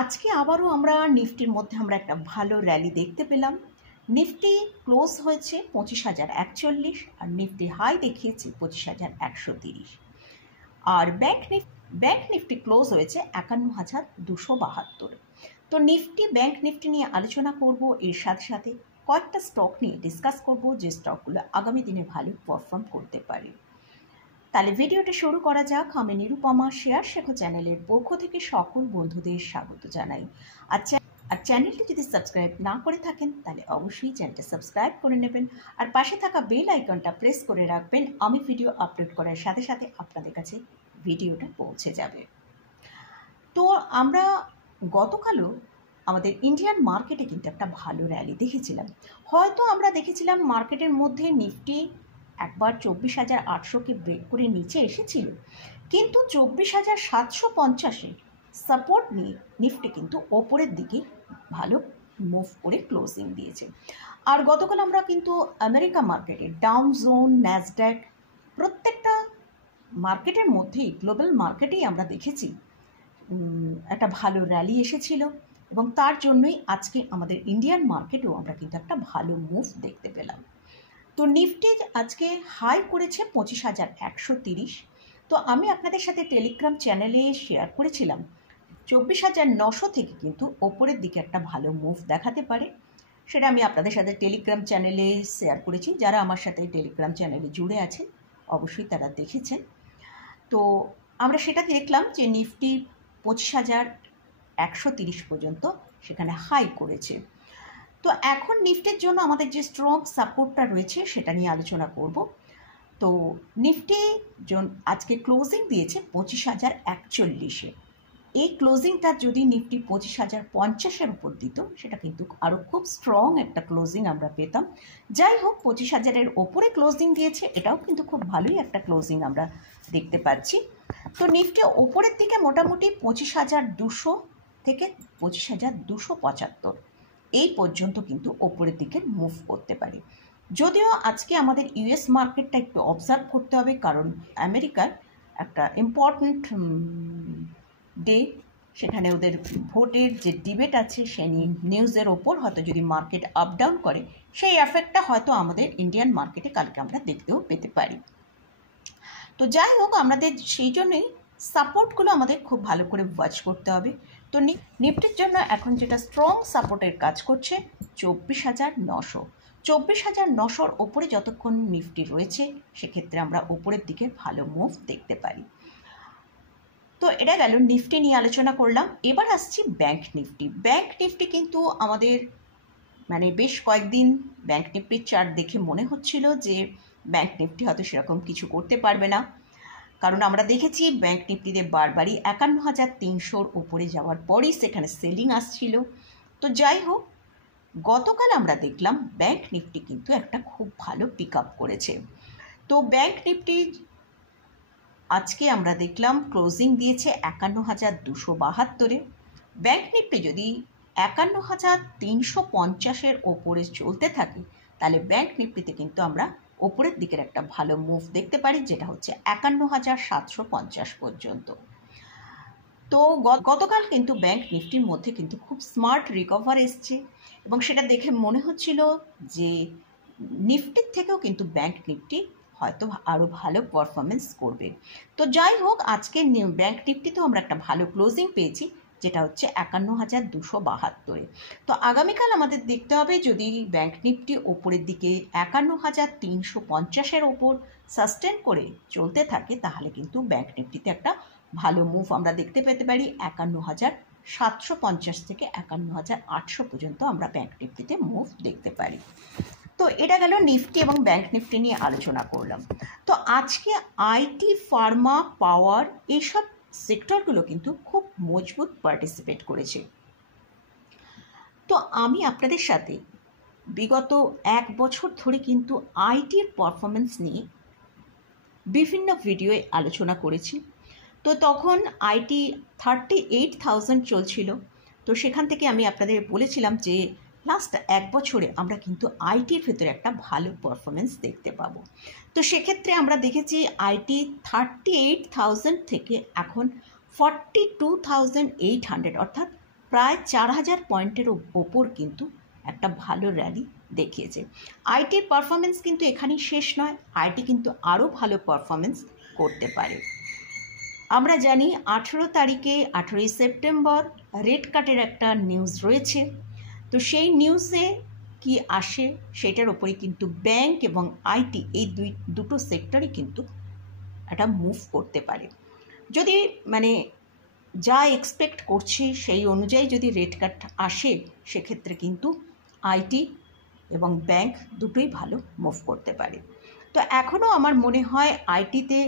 আজকে আবারও আমরা নিফটির মধ্যে আমরা একটা ভালো র্যালি দেখতে পেলাম। নিফটি ক্লোজ হয়েছে 25,041 আর নিফটি হাই দেখিয়েছে 25,130 আর ব্যাংক নিফটি ক্লোজ হয়েছে 51,272। তো নিফটি ব্যাংক নিফটি নিয়ে আলোচনা করব, এর সাথে সাথে কয়েকটা স্টক নিয়ে ডিসকাস করব যে স্টকগুলো আগামী দিনে ভালো পারফর্ম করতে পারে। তাহলে ভিডিওটা শুরু করা যাক। আমি নিরুপমা শেয়ার শেখো চ্যানেলের পক্ষ থেকে সকল বন্ধুদের স্বাগত জানাই। আর চ্যানেলটি যদি সাবস্ক্রাইব না করে থাকেন তাহলে অবশ্যই চ্যানেলটা সাবস্ক্রাইব করে নেবেন আর পাশে থাকা বেল আইকনটা প্রেস করে রাখবেন। আমি ভিডিও আপলোড করার সাথে সাথে আপনাদের কাছে ভিডিওটা পৌঁছে যাবে। তো আমরা গতকালও আমাদের ইন্ডিয়ান মার্কেটে কিন্তু একটা ভালো র্যালি দেখেছিলাম। হয়তো আমরা দেখেছিলাম মার্কেটের মধ্যে নিফটি একবার 24,800কে ব্রেক করে নিচে এসেছিল, কিন্তু 24,750-এ সাপোর্ট নিয়ে নিফটি কিন্তু ওপরের দিকে ভালো মুভ করে ক্লোজিং দিয়েছে। আর গতকাল আমরা কিন্তু আমেরিকা মার্কেটে ডাউ জোন, ন্যাসড্যাক প্রত্যেকটা মার্কেটের মধ্যেই, গ্লোবাল মার্কেটেই আমরা দেখেছি একটা ভালো র্যালি এসেছিল এবং তার জন্যই আজকে আমাদের ইন্ডিয়ান মার্কেটেও আমরা কিন্তু একটা ভালো মুভ দেখতে পেলাম। তো নিফটি আজকে হাই করেছে 25,130। তো আমি আপনাদের সাথে টেলিগ্রাম চ্যানেলে শেয়ার করেছিলাম 24,900 থেকে কিন্তু ওপরের দিকে একটা ভালো মুভ দেখাতে পারে। সেটা আমি আপনাদের সাথে টেলিগ্রাম চ্যানেলে শেয়ার করেছি। যারা আমার সাথে টেলিগ্রাম চ্যানেলে জুড়ে আছেন অবশ্যই তারা দেখেছেন। তো আমরা সেটা দেখলাম যে নিফটি 25,130 পর্যন্ত সেখানে হাই করেছে। তো এখন নিফটির জন্য আমাদের যে স্ট্রং সাপোর্টটা রয়েছে সেটা নিয়ে আলোচনা করব। তো নিফটি আজকে ক্লোজিং দিয়েছে 25,041-এ। এই ক্লোজিংটা যদি নিফটি 25,050-এর উপর দিত সেটা কিন্তু আরও খুব স্ট্রং একটা ক্লোজিং আমরা পেতাম। যাই হোক, 25,000-এর ওপরে ক্লোজিং দিয়েছে, এটাও কিন্তু খুব ভালোই একটা ক্লোজিং আমরা দেখতে পাচ্ছি। তো নিফটি ওপরের দিকে মোটামুটি 25,200 থেকে 25,275 এই পর্যন্ত কিন্তু ওপরের দিকে মুভ করতে পারে। যদিও আজকে আমাদের ইউএস মার্কেটটা একটু অবজার্ভ করতে হবে, কারণ আমেরিকার একটা ইম্পর্ট্যান্ট ডে, সেখানে ওদের ভোটের যে ডিবেট আছে সে নিউজের ওপর হয়তো যদি মার্কেট আপ ডাউন করে সেই এফেক্টটা হয়তো আমাদের ইন্ডিয়ান মার্কেটে কালকে আমরা দেখতেও পেতে পারি। তো যাই হোক, আমাদের সেই জন্যই সাপোর্টগুলো আমাদের খুব ভালো করে ওয়াচ করতে হবে। তো নিফটির জন্য এখন যেটা স্ট্রং সাপোর্টের কাজ করছে 24,900। 24,900-র ওপরে যতক্ষণ নিফটি রয়েছে সেক্ষেত্রে আমরা ওপরের দিকে ভালো মুভ দেখতে পারি। তো এটা গেল নিফটি নিয়ে আলোচনা করলাম। এবার আসছি ব্যাংক নিফটি। ব্যাংক নিফটি কিন্তু আমাদের বেশ কয়েকদিন ব্যাংক নিফটির চার্ট দেখে মনে হচ্ছিল যে ব্যাংক নিফটি হয়তো সেরকম কিছু করতে পারবে না, কারণ আমরা দেখেছি ব্যাংক নিফটিতে বারবারই 51,300-র উপরে যাওয়ার পরই সেখানে সেলিং আসছিল। তো যাই হোক, গতকাল আমরা দেখলাম ব্যাংক নিফটি কিন্তু একটা খুব ভালো পিক আপ করেছে। তো ব্যাংক নিফটি আজকে আমরা দেখলাম ক্লোজিং দিয়েছে 51,272-এ। ব্যাংক নিফটি যদি 51,350-এর ওপরে চলতে থাকে তাহলে ব্যাংক নিফটিতে কিন্তু আমরা ওপরের দিকের একটা ভালো মুভ দেখতে পারি, যেটা হচ্ছে 51,750 পর্যন্ত। তো গতকাল কিন্তু ব্যাংক নিফটির মধ্যে কিন্তু খুব স্মার্ট রিকভার এসছে এবং সেটা দেখে মনে হচ্ছিল যে নিফটির থেকেও কিন্তু ব্যাংক নিফটি হয়তো আরও ভালো পারফরমেন্স করবে। তো যাই হোক, আজকে ব্যাংক নিফটিতেও আমরা একটা ভালো ক্লোজিং পেয়েছি, যেটা হচ্ছে 51,272-এ। তো আগামীকাল আমাদের দেখতে হবে যদি ব্যাংক নিফটি ওপরের দিকে 51,350-এর ওপর সাস্টেন করে চলতে থাকে তাহলে কিন্তু ব্যাংক নিফটিতে একটা ভালো মুভ আমরা দেখতে পেতে পারি। 51,750 থেকে 51,800 পর্যন্ত আমরা ব্যাংক নিফটিতে মুভ দেখতে পারি। তো এটা গেল নিফটি এবং ব্যাংক নিফটি নিয়ে আলোচনা করলাম। তো আজকে আইটি, ফার্মা, পাওয়ার এইসব সেক্টরগুলো কিন্তু খুব মজবুত পার্টিসিপেট করেছে। তো আমি আপনাদের সাথে বিগত 1 বছর ধরে কিন্তু আইটির পারফরমেন্স নিয়ে বিভিন্ন ভিডিওয়ে আলোচনা করেছি। তো তখন আইটি 38,000 চলছিল। তো সেখান থেকে আমি আপনাদের বলেছিলাম যে লাস্ট 1 বছরে আমরা কিন্তু আইটির ভেতরে একটা ভালো পারফরমেন্স দেখতে পাবো। তো সেক্ষেত্রে আমরা দেখেছি আইটি 38,000 থেকে এখন 42,800 অর্থাৎ প্রায় 4000 পয়েন্টের ওপর কিন্তু একটা ভালো র্যালি দেখিয়েছে। আইটির পারফরমেন্স কিন্তু এখানেই শেষ নয়, আইটি কিন্তু আরও ভালো পারফরমেন্স করতে পারে। আমরা জানি 18 তারিখে 18ই সেপ্টেম্বর রেড কাটের একটা নিউজ রয়েছে। তো সেই নিউজে কি আসে সেটার ওপরে কিন্তু ব্যাংক এবং আইটি এই দুটো সেক্টরই কিন্তু একটা মুভ করতে পারে। যদি মানে যা এক্সপেক্ট করছি সেই অনুযায়ী যদি রেট কাট আসে, সেক্ষেত্রে কিন্তু আইটি এবং ব্যাংক দুটোই ভালো মুভ করতে পারে। তো এখনও আমার মনে হয় আইটিতে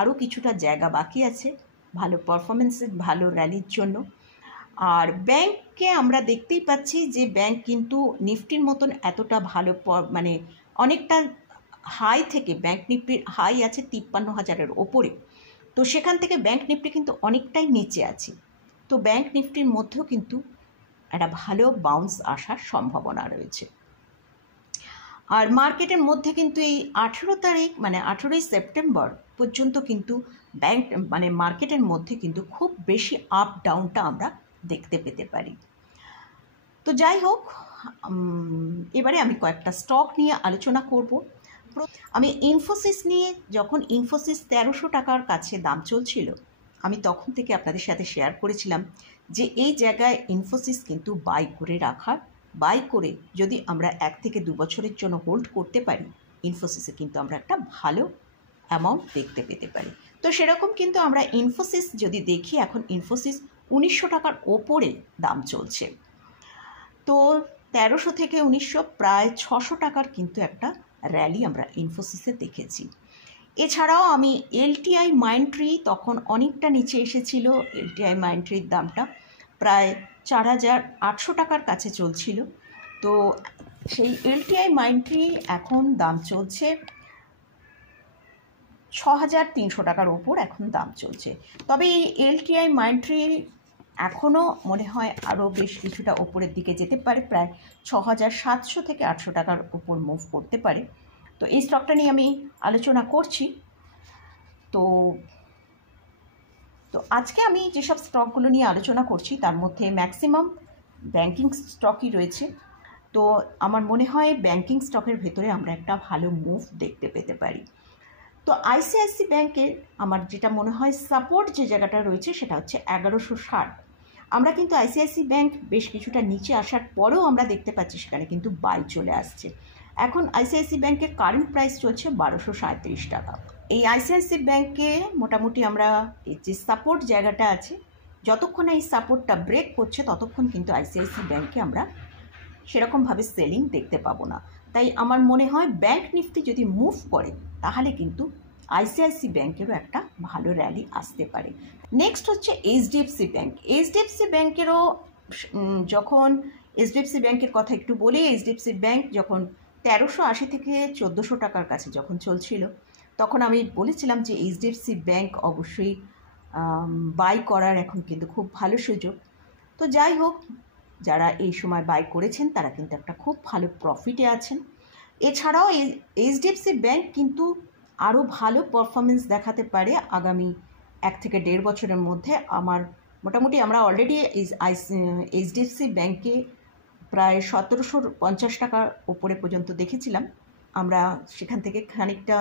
আরও কিছুটা জায়গা বাকি আছে ভালো পারফরমেন্সের, ভালো র্যালির জন্য। আর ব্যাংককে আমরা দেখতেই পাচ্ছি যে ব্যাংক কিন্তু নিফটির মতন এতটা ভালো মানে অনেকটা হাই থেকে, ব্যাংক নিফটির হাই আছে 53,000-এর ওপরে, তো সেখান থেকে ব্যাংক নিফটি কিন্তু অনেকটাই নিচে আছে। তো ব্যাংক নিফটির মধ্যেও কিন্তু একটা ভালো বাউন্স আসার সম্ভাবনা রয়েছে। আর মার্কেটের মধ্যে কিন্তু এই 18 তারিখ মানে 18ই সেপ্টেম্বর পর্যন্ত কিন্তু ব্যাংক মানে মার্কেটের মধ্যে কিন্তু খুব বেশি আপ ডাউনটা আমরা দেখতে পেতে পারি। তো যাই হোক, এবারে আমি কয়েকটা স্টক নিয়ে আলোচনা করব। আমি ইনফোসিস নিয়ে, যখন ইনফোসিস 1300 টাকার কাছে দাম চলছিল, আমি তখন থেকে আপনাদের সাথে শেয়ার করেছিলাম যে এই জায়গায় ইনফোসিস কিন্তু বাই করে রাখার, বাই করে যদি আমরা 1 থেকে 2 বছরের জন্য হোল্ড করতে পারি, ইনফোসিসে কিন্তু আমরা একটা ভালো অ্যামাউন্ট দেখতে পেতে পারি। তো সেরকম কিন্তু আমরা ইনফোসিস যদি দেখি, এখন ইনফোসিস 1900 টাকার ওপরে দাম চলছে। তো 1300 থেকে 1900 প্রায় 600 টাকার কিন্তু একটা র্যালি আমরা ইনফোসিসে দেখেছি। এছাড়াও আমি এলটিআই মাইন্ডট্রি তখন অনেকটা নিচে এসেছিল, এলটিআই মাইন্ডট্রির দামটা প্রায় 4800 টাকার কাছে চলছিল। তো সেই এলটিআই মাইন্ডট্রি এখন দাম চলছে 6300 টাকার ওপর এখন দাম চলছে। তবে এই এলটিআই মাইন্ডট্রি এখনও মনে হয় আরও বেশ কিছুটা ওপরের দিকে যেতে পারে, প্রায় 6700 থেকে 800 টাকার ওপর মুভ করতে পারে। তো এই স্টকটা নিয়ে আমি আলোচনা করছি। তো আজকে আমি যেসব স্টকগুলো নিয়ে আলোচনা করছি তার মধ্যে ম্যাক্সিমাম ব্যাংকিং স্টকই রয়েছে। তো আমার মনে হয় ব্যাংকিং স্টকের ভেতরে আমরা একটা ভালো মুভ দেখতে পেতে পারি। তো আইসিআইসি ব্যাংকের আমার যেটা মনে হয় সাপোর্ট যে জায়গাটা রয়েছে সেটা হচ্ছে 1160। আমরা কিন্তু আইসিআইসি ব্যাংক বেশ কিছুটা নিচে আসার পরেও আমরা দেখতে পাচ্ছি সেখানে কিন্তু বাই চলে আসছে। এখন আইসিআইসি ব্যাংকের কারেন্ট প্রাইস চলছে 1237 টাকা। এই আইসিআইসি ব্যাংকে মোটামুটি আমরা এই যে সাপোর্ট জায়গাটা আছে, যতক্ষণ এই সাপোর্টটা ব্রেক করছে ততক্ষণ কিন্তু আইসিআইসি ব্যাংকে আমরা সেরকমভাবে সেলিং দেখতে পাবো না। তাই আমার মনে হয় ব্যাংক নিফটি যদি মুভ করে তাহলে কিন্তু আইসিআইসি ব্যাংকেরও একটা ভালো র্যালি আসতে পারে। নেক্সট হচ্ছে এইচডিএফসি ব্যাংক। এইচডিএফসি ব্যাংকেরও যখন এইচডিএফসি ব্যাংকের কথা একটু বলি, এইচডিএফসি ব্যাংক যখন 1380 থেকে 1400 টাকার কাছে যখন চলছিল, তখন আমি বলেছিলাম যে এইচডিএফসি ব্যাংক অবশ্যই বাই করার এখন কিন্তু খুব ভালো সুযোগ। তো যাই হোক, যারা এই সময় বাই করেছেন তারা কিন্তু একটা খুব ভালো প্রফিটে আছেন। এছাড়াও এইচডিএফসি ব্যাংক কিন্তু আরও ভালো পারফরমেন্স দেখাতে পারে আগামী 1 থেকে 1.5 বছরের মধ্যে। আমার মোটামুটি আমরা অলরেডি এইচডিএফসি ব্যাংকে প্রায় 1750 টাকার ওপরে পর্যন্ত দেখেছিলাম। আমরা সেখান থেকে খানিকটা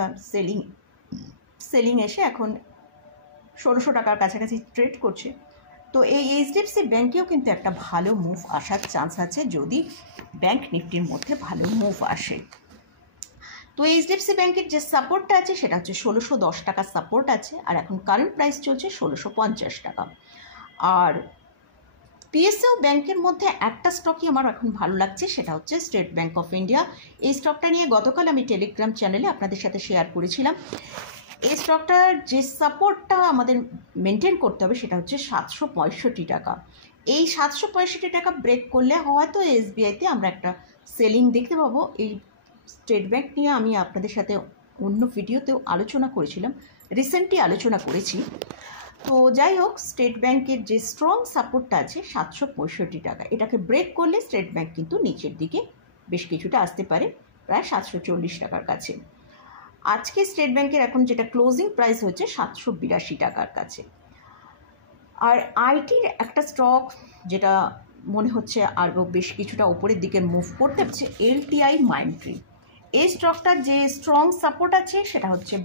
সেলিং এসে এখন 1600 টাকার কাছাকাছি ট্রেড করছে। তো এই এইচডিএফসি ব্যাংকেও কিন্তু একটা ভালো মুভ আসার চান্স আছে যদি ব্যাংক নিফটির মধ্যে ভালো মুভ আসে। তো এইচডিএফসি ব্যাংকের যে সাপোর্টটা আছে সেটা হচ্ছে 1610 টাকার সাপোর্ট আছে, আর এখন কারেন্ট প্রাইস চলছে 1650 টাকা। আর পিএসইউ ব্যাংকের মধ্যে একটা স্টকই আমার এখন ভালো লাগছে, সেটা হচ্ছে স্টেট ব্যাংক অফ ইন্ডিয়া। এই স্টকটা নিয়ে গতকাল আমি টেলিগ্রাম চ্যানেলে আপনাদের সাথে শেয়ার করেছিলাম। এই স্টকটার যে সাপোর্টটা আমাদের মেনটেন করতে হবে সেটা হচ্ছে 765 টাকা। এই 765 টাকা ব্রেক করলে হয়তো এসবিআইতে আমরা একটা সেলিং দেখতে পাবো। এই স্টেট ব্যাংক নিয়ে আমি আপনাদের সাথে অন্য ভিডিওতেও আলোচনা করেছিলাম, রিসেন্টলি আলোচনা করেছি। তো যাই হোক, স্টেট ব্যাংকের যে স্ট্রং সাপোর্টটা আছে 765 টাকা, এটাকে ব্রেক করলে স্টেট ব্যাংক কিন্তু নিচের দিকে বেশ কিছুটা আসতে পারে, প্রায় 740 টাকার কাছে। আজকে স্টেট ব্যাংকের এখন যেটা ক্লোজিং প্রাইস হচ্ছে 782 টাকার কাছে। আর আইটির একটা স্টক যেটা মনে হচ্ছে আরও বেশ কিছুটা ওপরের দিকে মুভ করতে হচ্ছে LTI মাইন্ডট্রি। এই স্টকটার যে স্ট্রং সাপোর্ট আছে সেটা হচ্ছে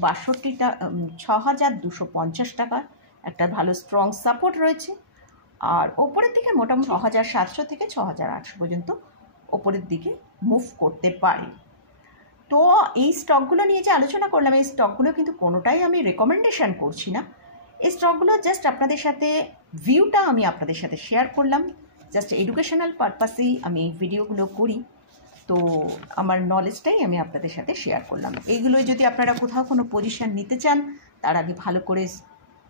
6250 টাকা, একটা ভালো স্ট্রং সাপোর্ট রয়েছে। আর ওপরের দিকে মোটামুটি 6700 থেকে 6800 পর্যন্ত ওপরের দিকে মুভ করতে পারে। তো এই স্টকগুলো নিয়ে যে আলোচনা করলাম, এই স্টকগুলো কিন্তু কোনোটাই আমি রেকমেন্ডেশন করছি না। এই স্টকগুলো জাস্ট আপনাদের সাথে ভিউটা আমি আপনাদের সাথে শেয়ার করলাম, জাস্ট এডুকেশনাল পারপাসেই আমি এই ভিডিওগুলো করি। তো আমার নলেজটাই আমি আপনাদের সাথে শেয়ার করলাম। এইগুলোই যদি আপনারা কোথাও কোনো পজিশন নিতে চান, তার আগে ভালো করে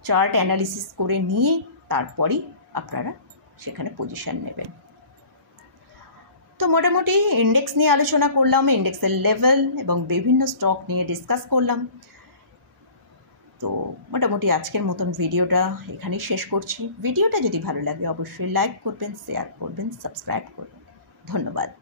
চার্ট অ্যানালিসিস করে নিয়ে তারপরেই আপনারা সেখানে পজিশন নেবেন। তো মোটামুটি ইন্ডেক্স নিয়ে আলোচনা করলাম, ইন্ডেক্সের লেভেল এবং বিভিন্ন স্টক নিয়ে ডিসকাস করলাম। তো মোটামুটি আজকের মতন ভিডিওটা এখানেই শেষ করছি। ভিডিওটা যদি ভালো লাগে অবশ্যই লাইক করবেন, শেয়ার করবেন, সাবস্ক্রাইব করবেন। ধন্যবাদ।